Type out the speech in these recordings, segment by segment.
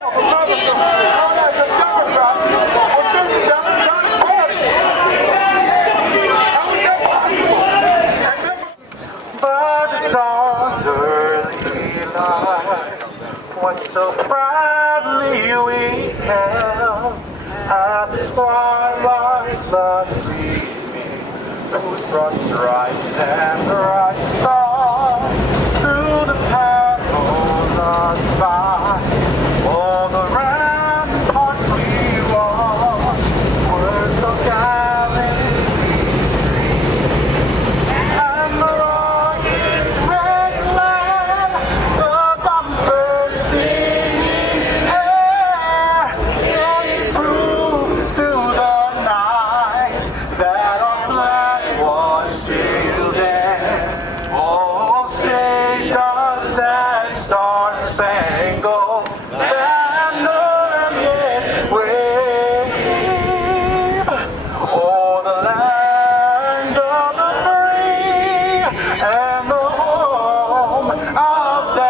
What so proudly we hailed at the twilight's last gleaming, whose broad stripes and bright stars through the perilous side, all the ramparts we walked were so gallantly streamed, and the rocket's red glare, the bombs bursting in air, it proved through the night that our flag was still there. Oh, say does that star-spangled banner yet wave o'er the land of the free and the home of the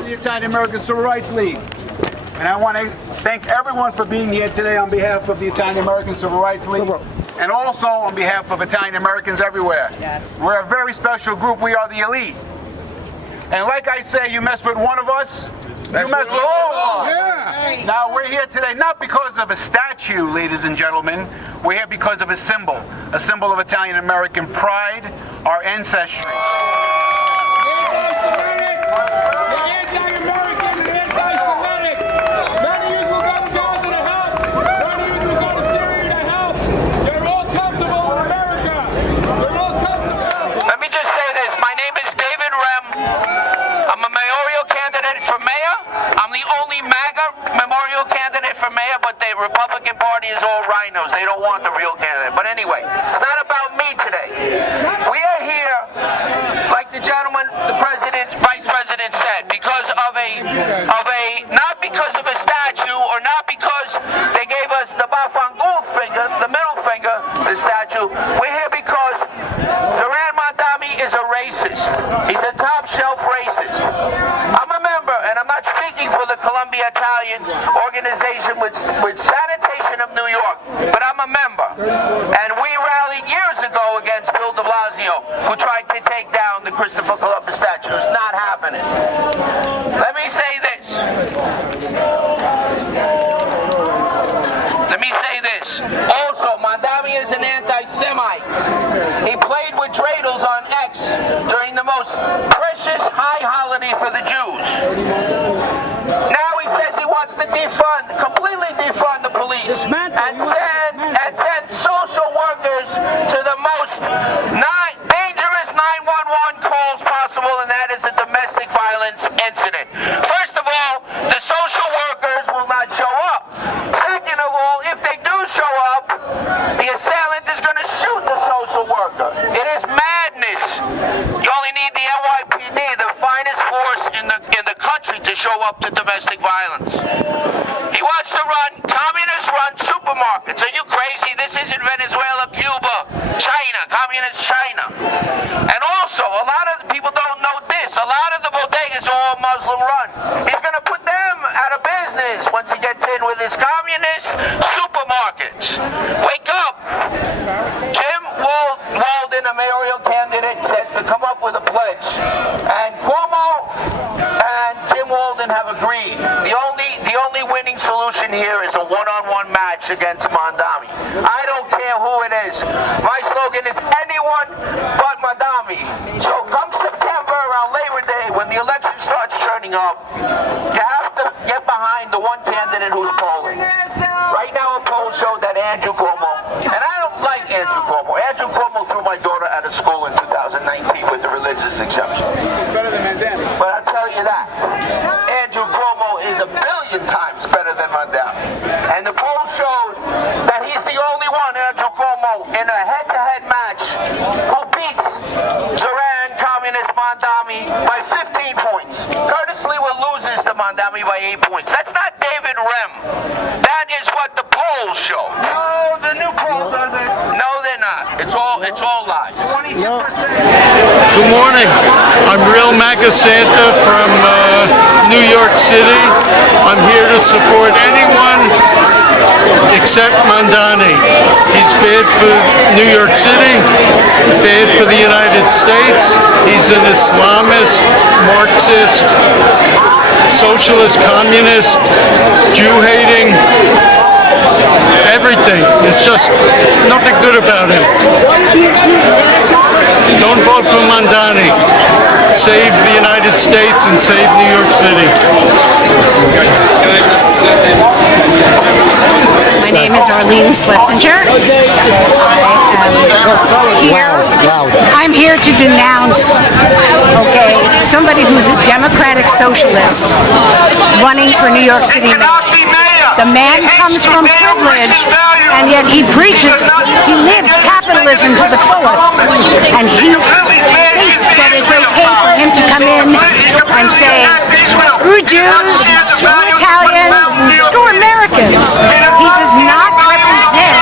The Italian American Civil Rights League. And I want to thank everyone for being here today on behalf of the Italian American Civil Rights League and also on behalf of Italian Americans everywhere. Yes. We're a very special group. We are the elite. And like I say, you mess with one of us, you mess with all of us. Yeah. Now we're here today not because of a statue, ladies and gentlemen. We're here because of a symbol of Italian American pride, our ancestry. Anti-American and anti-Semitic. None of you will go to Gaza to help. None of you will go to Syria to help. You're all comfortable in America. You're all comfortable. Let me just say this. My name is David Rem. I'm a mayoral candidate for mayor. I'm the only MAGA memorial candidate for mayor, but the Republican Party is all rhinos. They don't want the real candidate. But anyway, it's not about me today. We are here, like the gentleman, the president, vice president said, because of a, not because of a statue or not because they gave us the Bafangul finger, the middle finger, the statue. We're here because Zohran Mamdani is a racist. He's a top shelf racist. I'm a member, and I'm not speaking for the Columbia Italian organization with sanitation of New York, but I'm a member. And we rallied years ago against Bill de Blasio, who tried to take down the Christopher Columbus statue. It's not happening. Let me say this. Also, Mamdani is an anti-Semite. He played with dreidels on X during the most precious high holiday for the Jews. Now he says he wants to completely defund the police and send social workers to the most dangerous 911 calls possible, and that is a domestic violence incident. First of all, the social workers will not show up. Second of all, if they do show up, the assailant is going to shoot the social worker. It is madness. You only need the NYPD, the finest force in the country, to show up to domestic violence. He wants to run communist-run supermarkets. Are you crazy? This isn't Venezuela, Cuba, China, communist China. And also, a lot of people don't know this. A lot of the bodegas are all Muslim-run. He's going to put them out of business once he gets in with his communist supermarkets. Wake up. Jim Walden, a mayoral candidate, says to come up with a pledge. And Cuomo and Jim Walden have agreed. The only winning solution here is a one-on-one match against Mamdani. I don't care who it is. My slogan is anyone but Mamdani. So come September, around Labor Day, when the election starts churning up, you have to get behind the one candidate who's polling. Right now a poll showed that Andrew Cuomo, and I don't like Andrew Cuomo. Andrew Cuomo threw my daughter out of school in 2019 with the religious exception. It's better than Mamdani. But I'll tell you that, Andrew Cuomo is a billion times better than Mamdani. And the poll showed that he's the only one, Andrew Cuomo, in a head-to-head match who beats Zohran Communist Mamdani by 15 points. Curtis Lewa loses to Mamdani Mamdani by 8 points. That's not David Rem. That is what the polls show. No, the new poll doesn't. No, they're not. It's all lies. 22%. Good morning. I'm Real Maca Santa from New York City. I'm here to support anyone except Mamdani. He's bad for New York City, bad for the United States. He's an Islamist, Marxist, socialist, communist, Jew-hating, everything. It's just nothing good about him. Don't vote for Mamdani. Save the United States and save New York City. My name is Arlene Schlesinger. I'm here to denounce, somebody who's a democratic socialist running for New York City mayor. The man comes from privilege, and yet he preaches, he lives capitalism to the fullest, and he thinks that it's okay for him to come in and say, screw Jews, screw Italians, and screw Americans. He does not represent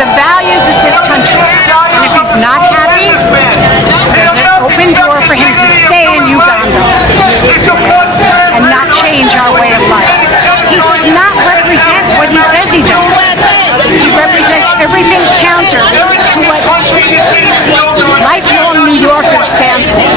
the values of this country. And if he's not happy, there's an open door for him to stay in Uganda and not change our way of life. He does not represent what he says he does. He represents everything counter to what lifelong New Yorkers stand for.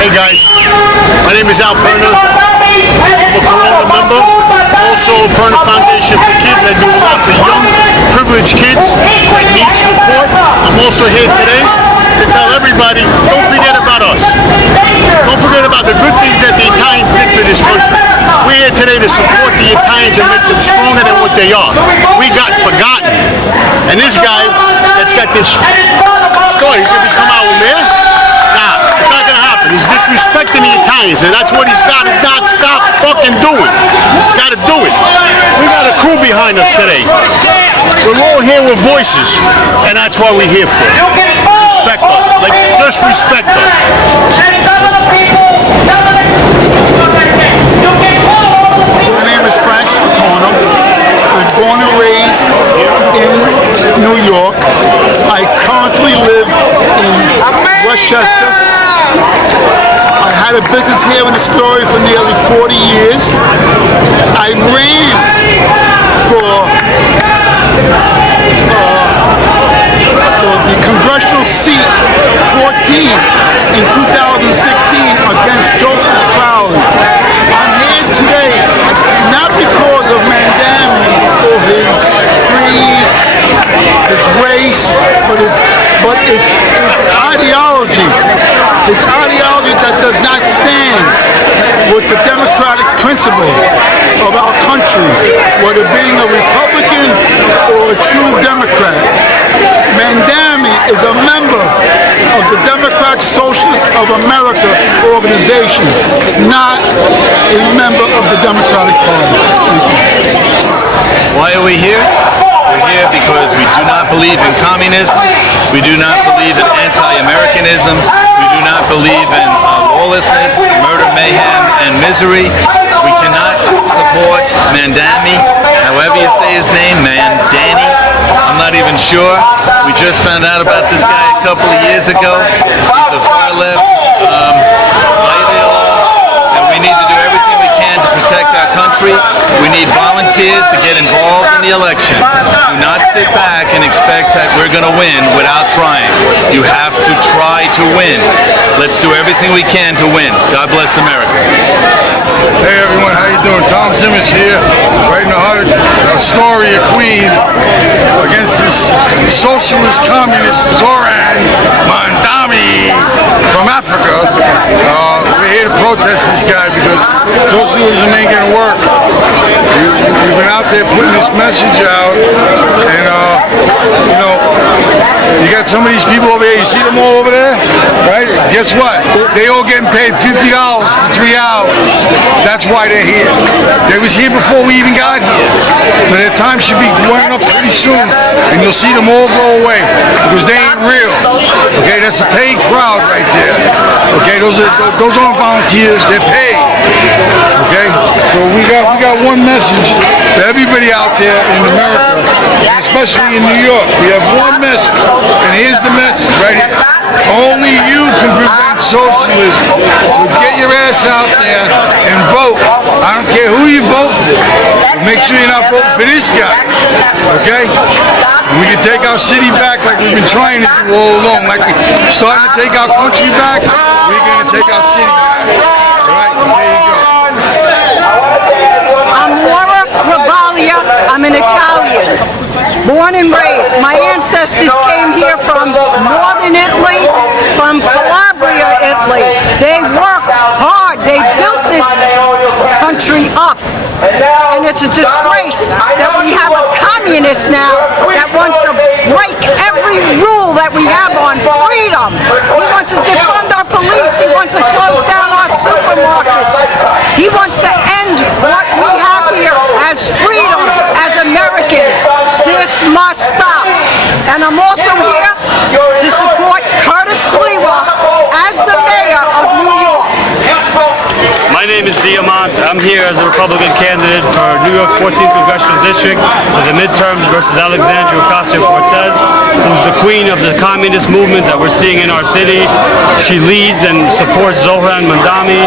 Hey guys, my name is Al Perna. I'm a Corona member, also a Perna Foundation for Kids. I do a lot for young, privileged kids that need support. I'm also here today to tell everybody, don't forget about us. Don't forget about the good things that the Italians did for this country. We're here today to support the Italians and make them stronger than what they are. We got forgotten. And this guy that's got this story, he's going to come out with me. Nah, it's not going to happen. He's disrespecting the Italians, and that's what he's got to not stop fucking doing. He's got to do it. We got a crew behind us today. We're all here with voices, and that's why we're here for. Respect us. Like, just respect us. My name is Frank Spatano. I'm born and raised in New York. I currently live in Westchester. I had a business here in Astoria for nearly 40 years. I ran for the congressional seat 14 in 2016 against Joseph Crowley. I'm here today not because of Mamdani or his creed, his race, but his ideology. His ideology that does not stand with the democratic principles of our country, whether being a Republican or a true Democrat. Mamdani is a member of the Democratic Socialists of America organization, not a member of the Democratic Party. Why are we here? We're here because we do not believe in communism. We do not believe in anti-Americanism. We do not believe in lawlessness, murder, mayhem, and misery. We cannot support Mamdani, however you say his name, Mamdani. I'm not even sure. We just found out about this guy a couple of years ago. He's a far-left ideologue, and we need to do everything we can to protect our country. country. We need volunteers to get involved in the election. Do not sit back and expect that we're going to win without trying. You have to try to win. Let's do everything we can to win. God bless America. Hey everyone, how you doing? Tom Zimmich here, right in the heart of Astoria, Queens, against this socialist communist Zohran Mamdani from Africa. We're here to protest this guy because socialism ain't gonna work. We've been out there putting this message out, and you know, you got some of these people over there, you see them all over there, right? Guess what? They all getting paid $50 for 3 hours. That's why they're here. They was here before we even got here. So their time should be running up pretty soon, and you'll see them all go away because they ain't real. Okay, that's a paid crowd right there. Okay, those aren't volunteers, they're paid. Okay, so we got one message to everybody out there in America, especially in New York. We have one message, and here's the message right here. Only you can prevent socialism. So get your ass out there and vote. I don't care who you vote for. But make sure you're not voting for this guy. Okay? And we can take our city back like we've been trying to do all along. Like we're starting to take our country back, we're going to take our city back. All right? There you go. I'm Laura Rabalia. I'm an Italian, born and raised. My ancestors came here from northern Italy, from Calabria, Italy. They worked hard. They built this country up. And it's a disgrace that we have a communist now that wants to break every rule that we have on freedom. He wants to defund our police. He wants to close down our supermarkets. He wants to end what we have here as freedom, as Americans. This must stop. And I'm also here to support Curtis Sliwa as the mayor of New York. My name is Diamant. I'm here as a Republican candidate for New York's 14th Congressional District for the midterms versus Alexandria Ocasio-Cortez, who's the queen of the communist movement that we're seeing in our city. She leads and supports Zohran Mamdani,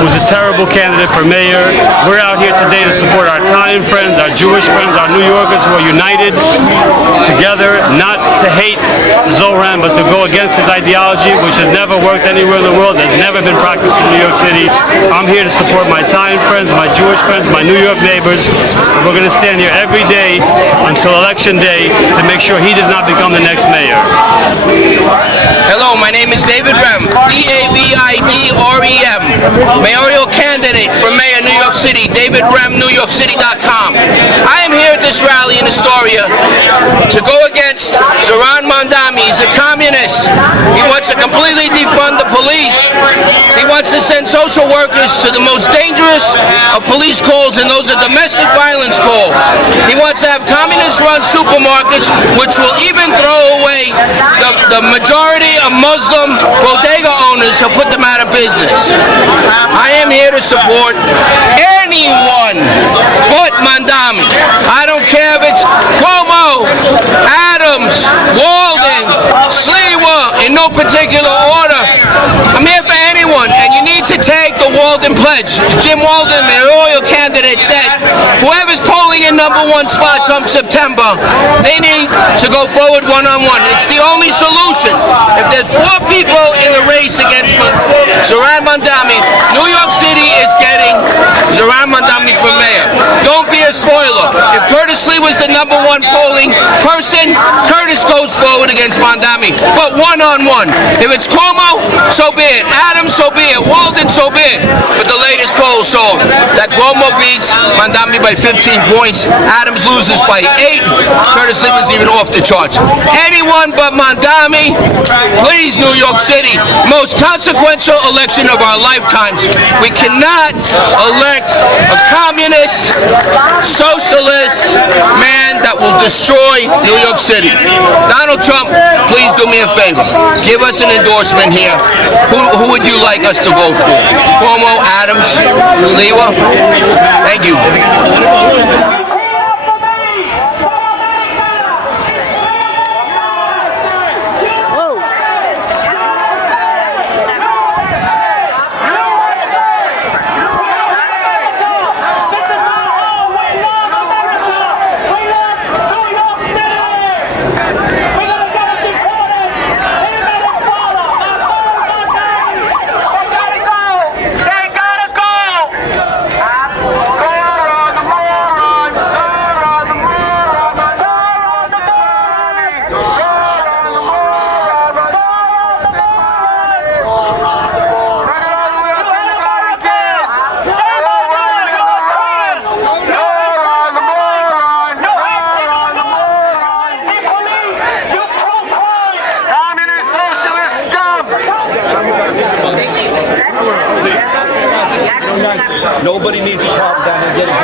who's a terrible candidate for mayor. We're out here today to support our Italian friends, our Jewish friends, our New Yorkers who are united together, not to hate Zohran, but to go against his ideology, which has never worked anywhere in the world, has never been practiced in New York City. I'm here to support my Italian friends, my Jewish friends, my New York neighbors. We're going to stand here every day until election day to make sure he does not become the next mayor. Hello, my name is David Rem, D-A-V-I-D-R-E-M, mayoral candidate for mayor New York City, davidremnewyorkcity.com. I am here at this rally in Astoria to go against Zohran Mamdani. He's a communist. He wants to completely defund the police. He wants to send social workers to the most dangerous of police calls, and those are domestic violence calls. He wants to have communist-run supermarkets, which will even throw away the majority of Muslim bodega owners who put them out of business. I am here to support anyone but Mamdani. I don't care if it's Cuomo, Adams, Walden, Sliwa, in no particular order. I'm here for anyone, and you need to take the Walden pledge. Jim Walden, mayoral candidate, said whoever's polling in #1 spot come September, they need to go forward one-on-one. It's the only solution. If there's 4 people in the race against Zohran Mamdani, New York City is getting Zohran Mamdani for mayor. Don't be a spoiler. If Curtis Lee was the #1 polling person, Curtis goes forward against Mamdani, but one-on-one. If it's Cuomo, so be it. Adams, so be it. Walden, so be it. But the latest poll saw that Cuomo beats Mamdani by 15 points. Adams loses by 8. Curtis Lee was even off the charts. Anyone but Mamdani, please, New York City. Most consequential election of our lifetimes. We cannot elect a communist, socialist man that will destroy New York City. Donald Trump, please do me a favor. Give us an endorsement here. Who would you like us to vote for? Cuomo, Adams, Sliwa? Thank you. This is Nobody needs to calm down and get a